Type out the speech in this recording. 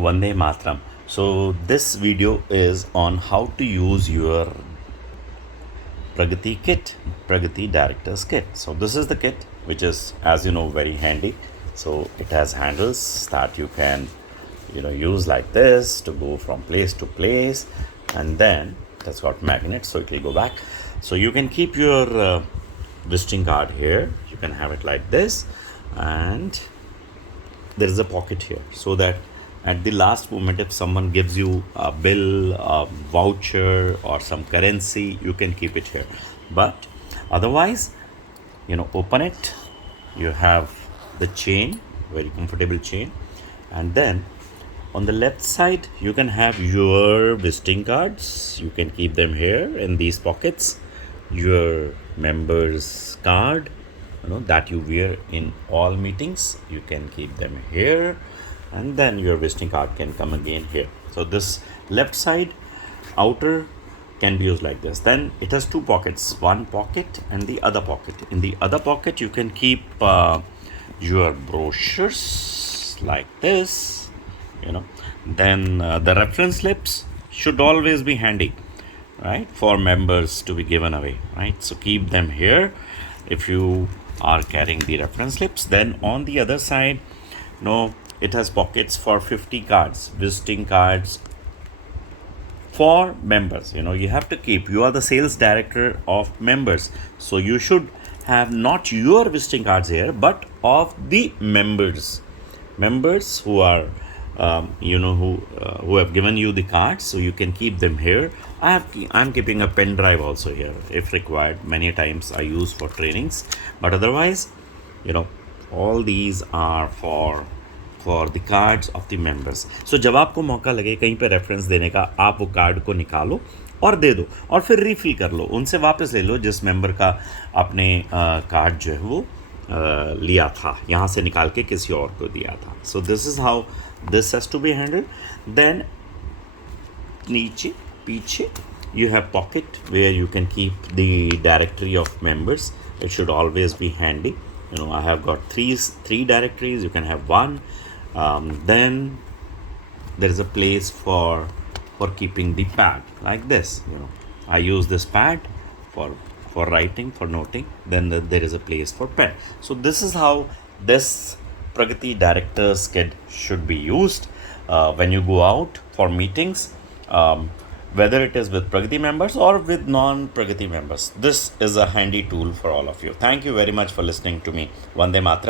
Vande Matram. So this video is on how to use your Pragati kit, Pragati Directors Kit. So this is the kit, which is, as you know, very handy. So it has handles that you can, use like this to go from place to place, and then that's got magnets, so it will go back. So you can keep your visiting card here. You can have it like this, and there is a pocket here so that at the last moment if someone gives you a bill, a voucher or some currency, you can keep it here. But otherwise, open it, you have the chain, very comfortable chain, and then on the left side you can have your visiting cards. You can keep them here in these pockets. Your members card, that you wear in all meetings, you can keep them here, and then your visiting card can come again here. So this left side outer can be used like this. Then it has two pockets, one pocket and the other pocket. In the other pocket you can keep your brochures like this, then the reference slips should always be handy, right, for members to be given away, right? So keep them here if you are carrying the reference slips. Then on the other side, it has pockets for 50 cards, visiting cards for members. You have to keep, you are the sales director of members, so you should have not your visiting cards here, but of the members who are who have given you the cards. So you can keep them here. I'm keeping a pen drive also here if required. Many times I use for trainings, but otherwise, all these are for the cards of the members. So जब आपको मौका लगे कहीं पे reference देने का, आप वो कार्ड को निकालो और दे दो, और फिर रीफिल कर लो, उनसे वापस ले लो जिस मेंबर का आपने कार्ड जो है वो लिया था, यहाँ से निकाल के किसी और को दिया था. So this is how this has to be handled. Then नीचे पीछे you have pocket where you can keep the directory of members. It should always be handy. I have got three directories. You can have one. Then there is a place for keeping the pad like this. I use this pad for writing, for noting. Then there is a place for pen. So this is how this Pragati Directors Kit should be used when you go out for meetings, whether it is with Pragati members or with non-Pragati members. This is a handy tool for all of you. Thank you very much for listening to me. Vande Matram.